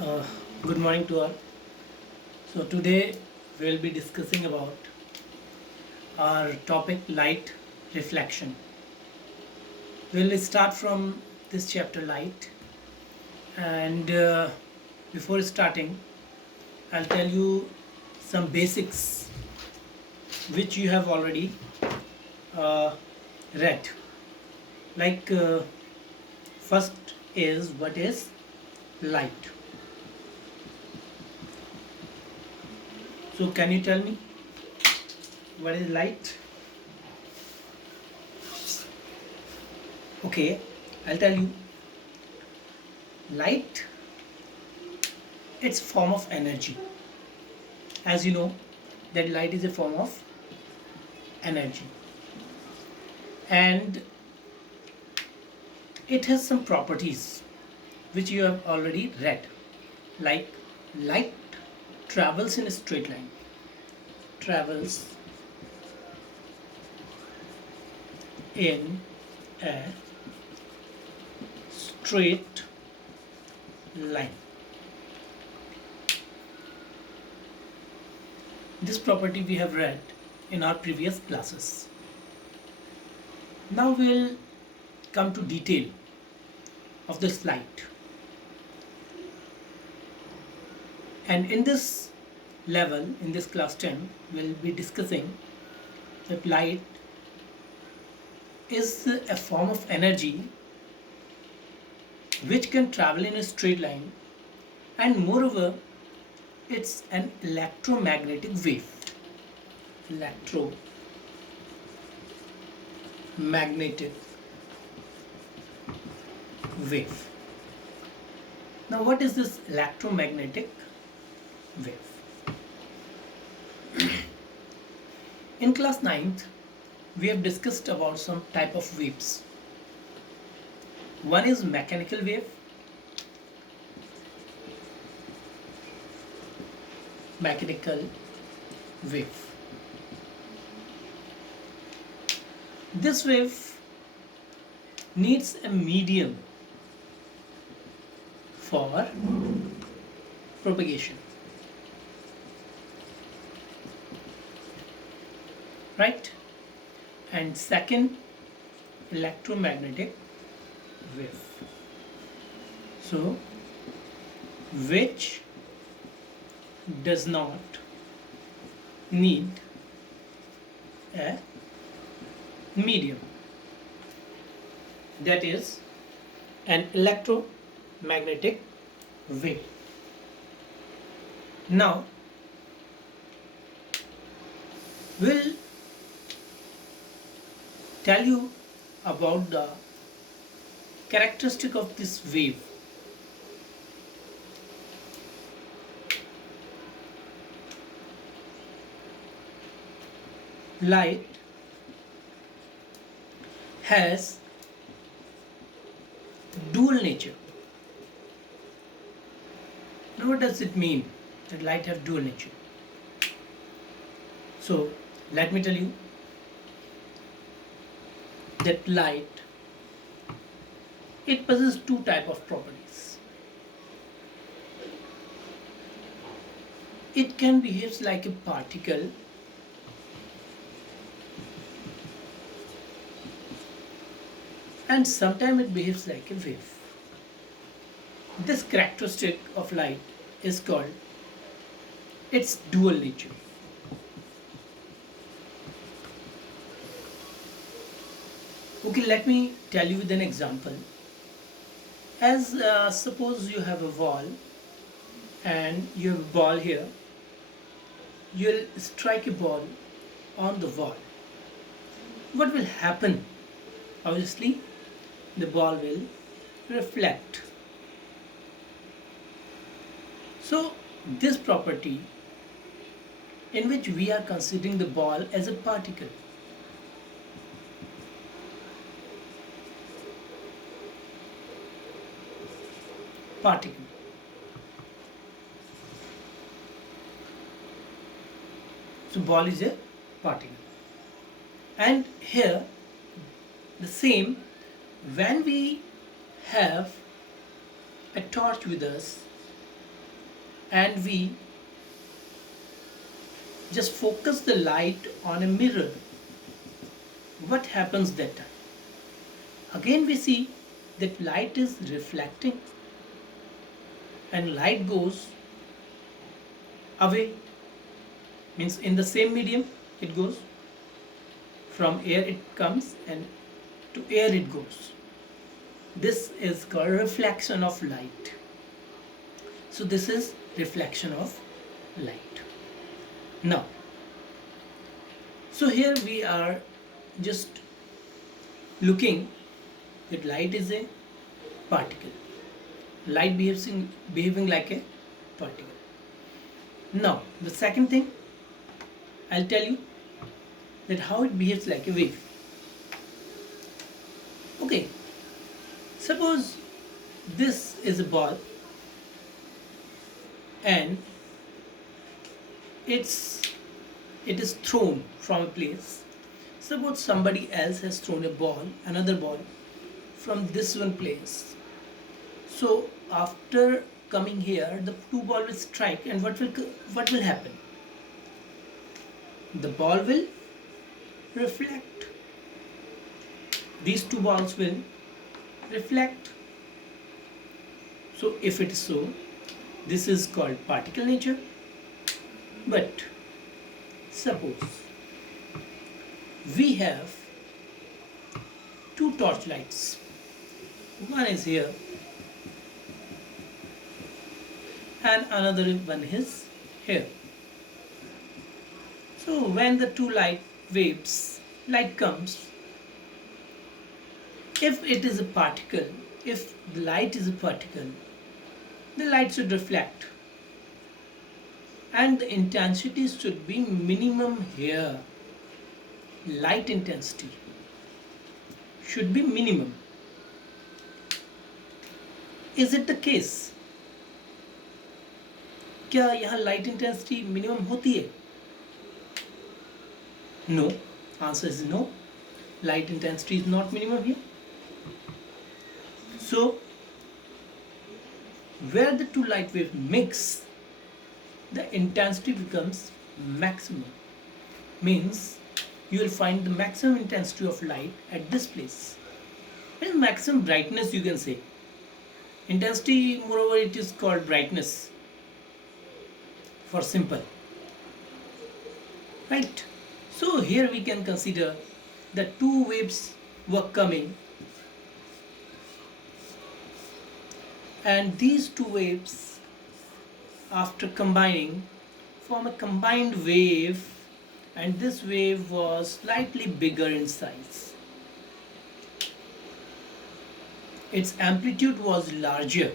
Uh, Good morning to all. So today we'll be discussing about our topic light reflection. We'll start from this chapter light, and before starting, I'll tell you some basics which you have already uh, read. Like first is what is light. So can you tell me what is light? Okay, I'll tell you. Light, it's form of energy. As you know, that light is a form of energy, and it has some properties which you have already read. Like light travels in a straight line, travels in a straight line. This property we have read in our previous classes. Now we'll come to detail of this light. And in this level, in this class 10, we'll be discussing that light is a form of energy which can travel in a straight line, and moreover it's an electromagnetic wave. Electromagnetic wave. Now what is this electromagnetic wave? In class 9th we have discussed about some type of waves. One is mechanical wave, mechanical wave. This wave needs a medium for propagation, right? And second, electromagnetic wave. So, which does not need a medium, that is an electromagnetic wave. Now we'll tell you about the characteristic of this wave. Light has dual nature. Now what does it mean that light has dual nature? So let me tell you that light, it possesses two type of properties. It can behave like a particle, and sometimes it behaves like a wave. This characteristic of light is called its dual nature. Okay, let me tell you with an example. As suppose you have a wall and you have a ball here, you'll strike a ball on the wall. What will happen? Obviously, the ball will reflect. So, this property in which we are considering the ball as a particle. Particle. So, ball is a particle. And here, the same, when we have a torch with us and we just focus the light on a mirror, what happens that time? Again we see that light is reflecting and light goes away, means in the same medium it goes, from air it comes and to air it goes. This is called reflection of light. So this is reflection of light. Now, so here we are just looking that light is a particle. Light behaving like a particle. Now, the second thing I'll tell you that how it behaves like a wave. Okay, suppose this is a ball and it is thrown from a place. Suppose somebody else has thrown another ball from this one place. So after coming here, the two ball will strike, and what will happen? The ball will reflect. These two balls will reflect. So if it is so, this is called particle nature. But suppose we have two torchlights. One is here and another one is here. So when the two light comes, if it is a particle, if the light is a particle, the light should reflect and the intensity should be minimum here. Light intensity should be minimum. Is it the case? क्या यहाँ light intensity minimum होती है? No. Answer is no. Light intensity is not minimum here. So, where the two light waves mix, the intensity becomes maximum. Means you will find the maximum intensity of light at this place. And maximum brightness, you can say. Intensity, moreover, it is called brightness for simple. Right? So here we can consider that two waves were coming, and these two waves, after combining, form a combined wave, and this wave was slightly bigger in size. Its amplitude was larger.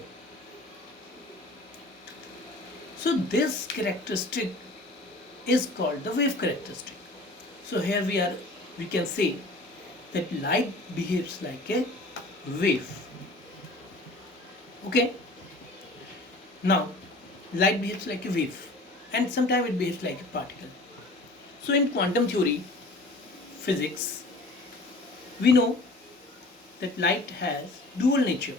So this characteristic is called the wave characteristic. So here we can say that light behaves like a wave. Okay? Now, light behaves like a wave, and sometimes it behaves like a particle. So in quantum theory, physics, we know that light has dual nature.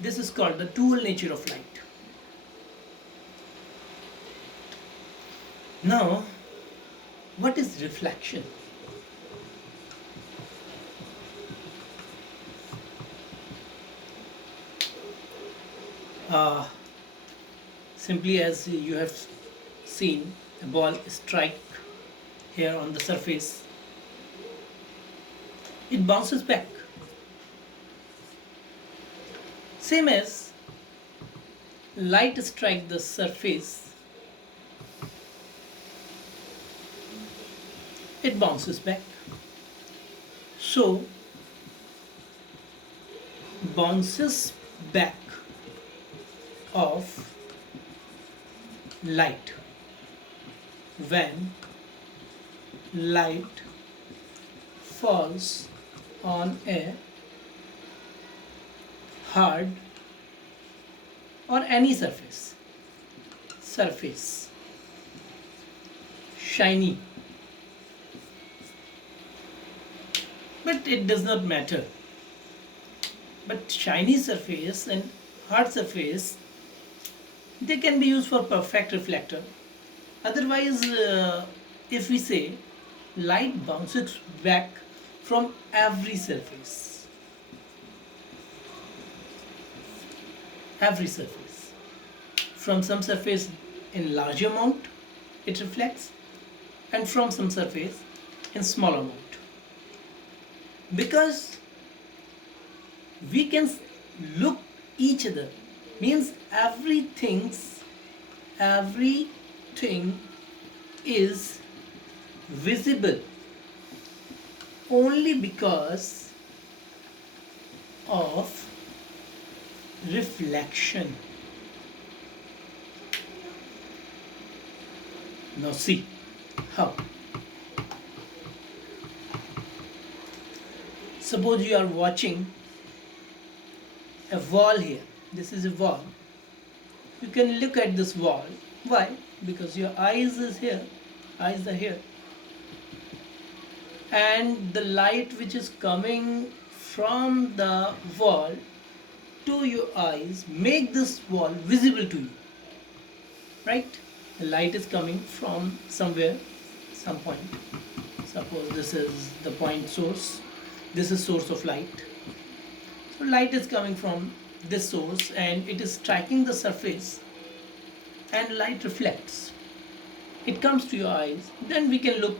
This is called the dual nature of light. Now, what is reflection? Simply as you have seen, a ball strike here on the surface, it bounces back. Same as light strike the surface, it bounces back. So bounces back of light when light falls on a hard or any surface, shiny, but it does not matter. But shiny surface and hard surface, They can be used for perfect reflector. Otherwise, if we say light bounces back from every surface, from some surface in large amount it reflects, and from some surface in small amount, because we can look each other, means everything is visible only because of reflection. Now see how. Suppose you are watching a wall here. This is a wall. You can look at this wall. Why? Because your eyes is here. Eyes are here. And the light which is coming from the wall to your eyes make this wall visible to you. Right? The light is coming from somewhere, some point. Suppose this is the point source. This is source of light. So light is coming from this source and it is striking the surface and light reflects. It comes to your eyes. Then we can look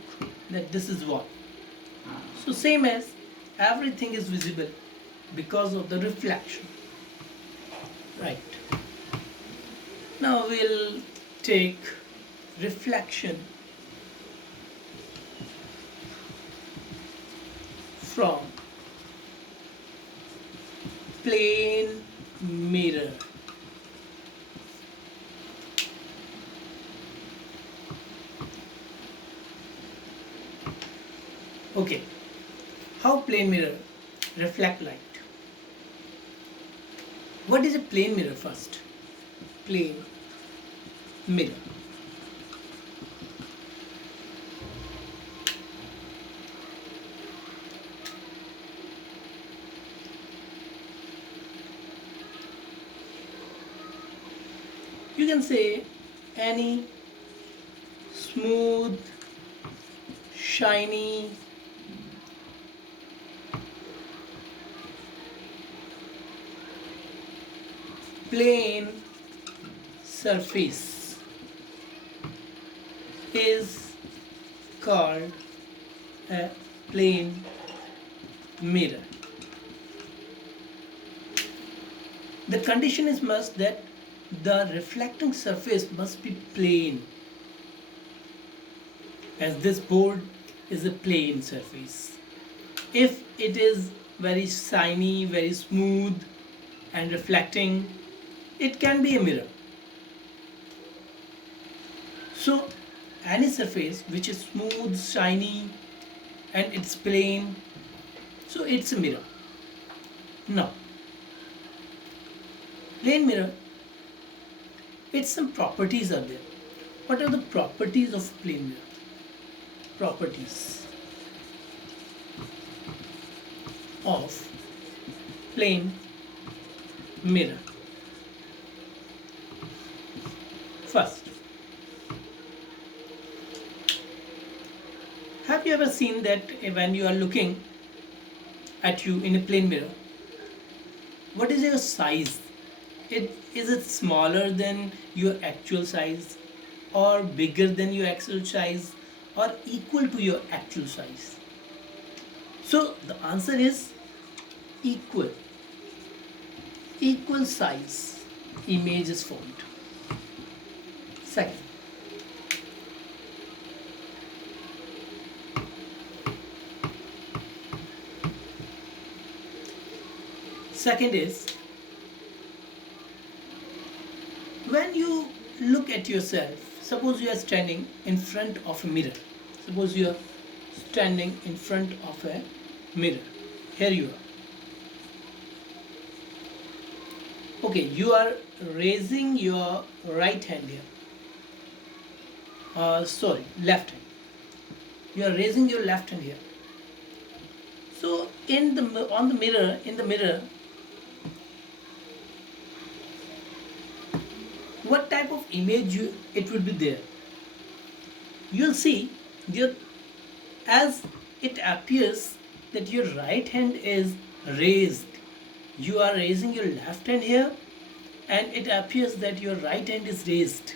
that this is wall. So same as everything is visible because of the reflection. Right. Now we'll take reflection from plane mirror. Okay, how plane mirror reflect light? What is a plane mirror first? Plane mirror. You can say any smooth, shiny, plane surface is called a plane mirror. The condition is must that the reflecting surface must be plane, as this board is a plane surface. If it is very shiny, very smooth and reflecting, it can be a mirror. So any surface which is smooth, shiny and it's plain, so it's a mirror. Now plane mirror, its some properties are there. What are the properties of plane mirror? Properties of plane mirror. First, have you ever seen that when you are looking at you in a plane mirror, what is your size? Is it smaller than your actual size, or bigger than your actual size, or equal to your actual size? So the answer is equal. Equal size image is formed. Second, second is when you look at yourself. Suppose you are standing in front of a mirror. Suppose you are standing in front of a mirror. Here you are. Okay, you are raising your right hand here. Sorry, left hand. You are raising your left hand here. So in the what type of image it will be there. You'll see your, as it appears that your right hand is raised. You are raising your left hand here, and it appears that your right hand is raised.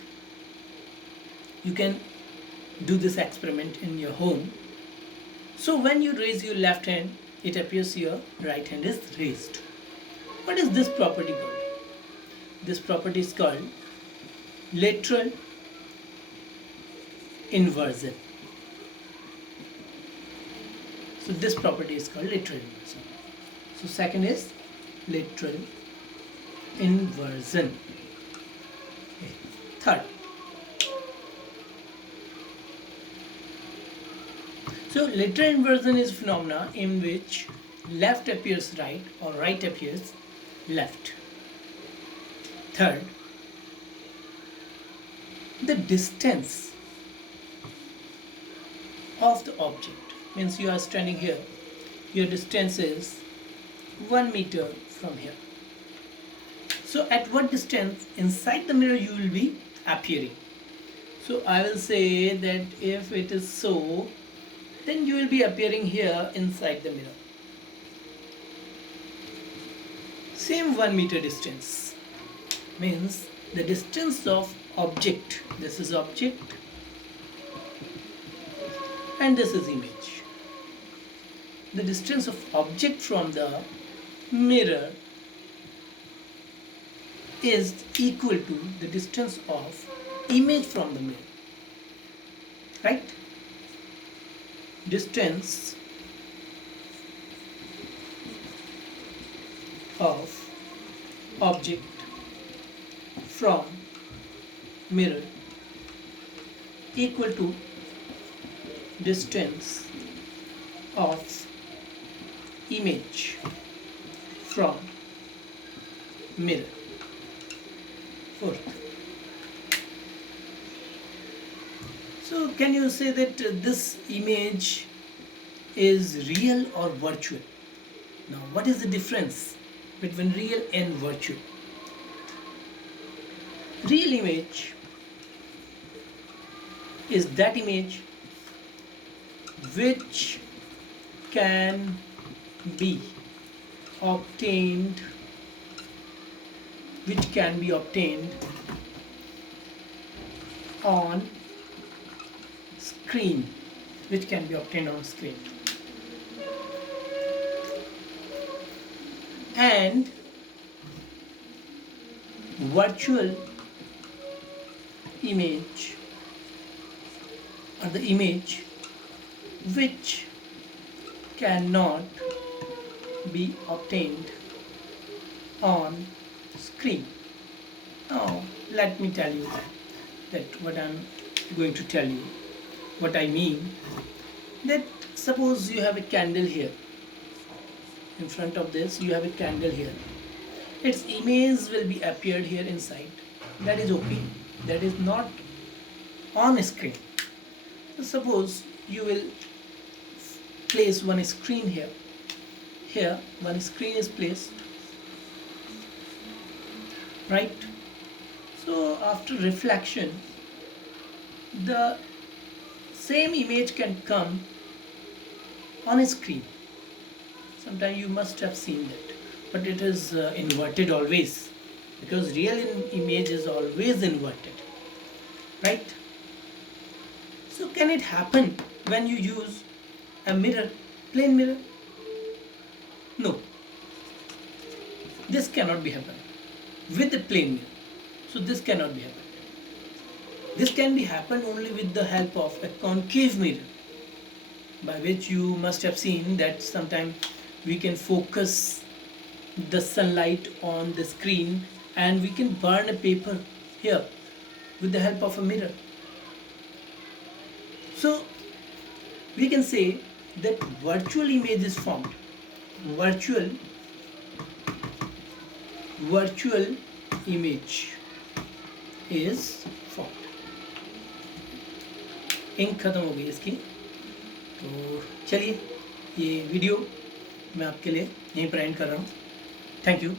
You can do this experiment in your home. So when you raise your left hand, it appears your right hand is raised. What is this property called? This property is called lateral inversion. So this property is called lateral inversion. So second is lateral inversion. Okay. Third. So lateral inversion is phenomena in which left appears right or right appears left. Third, the distance of the object, means you are standing here, your distance is 1 meter from here. So at what distance inside the mirror you will be appearing? So I will say that if it is so, then you will be appearing here inside the mirror. Same 1 meter distance means the distance of object. This is object and this is image. The distance of object from the mirror is equal to the distance of image from the mirror. Right? Distance of object from mirror equal to distance of image from mirror. Fourth. So can you say that this image is real or virtual? Now what is the difference between real and virtual? Real image is that image which can be obtained on screen, and virtual image or the image which cannot be obtained on screen. Now let me tell you that what I'm going to tell you, what I mean, that suppose you have a candle here. In front of this you have a candle here. Its image will be appeared here inside. That is okay. That is not on screen. So suppose you will place one screen here. Here one screen is placed. Right? So after reflection, the same image can come on a screen. Sometimes you must have seen that, but it is inverted always, because real image is always inverted, right? So can it happen when you use a mirror, plain mirror? No, this cannot be happen with a plain mirror. So this cannot be happen. This can be happen only with the help of a concave mirror, by which you must have seen that sometimes we can focus the sunlight on the screen and we can burn a paper here with the help of a mirror. So we can say that virtual image is formed. Virtual image is formed. Ink ख़त्म हो गई इसकी, तो चलिए ये video मैं आपके लिए यहीं पर एंड कर रहा हूँ. Thank you.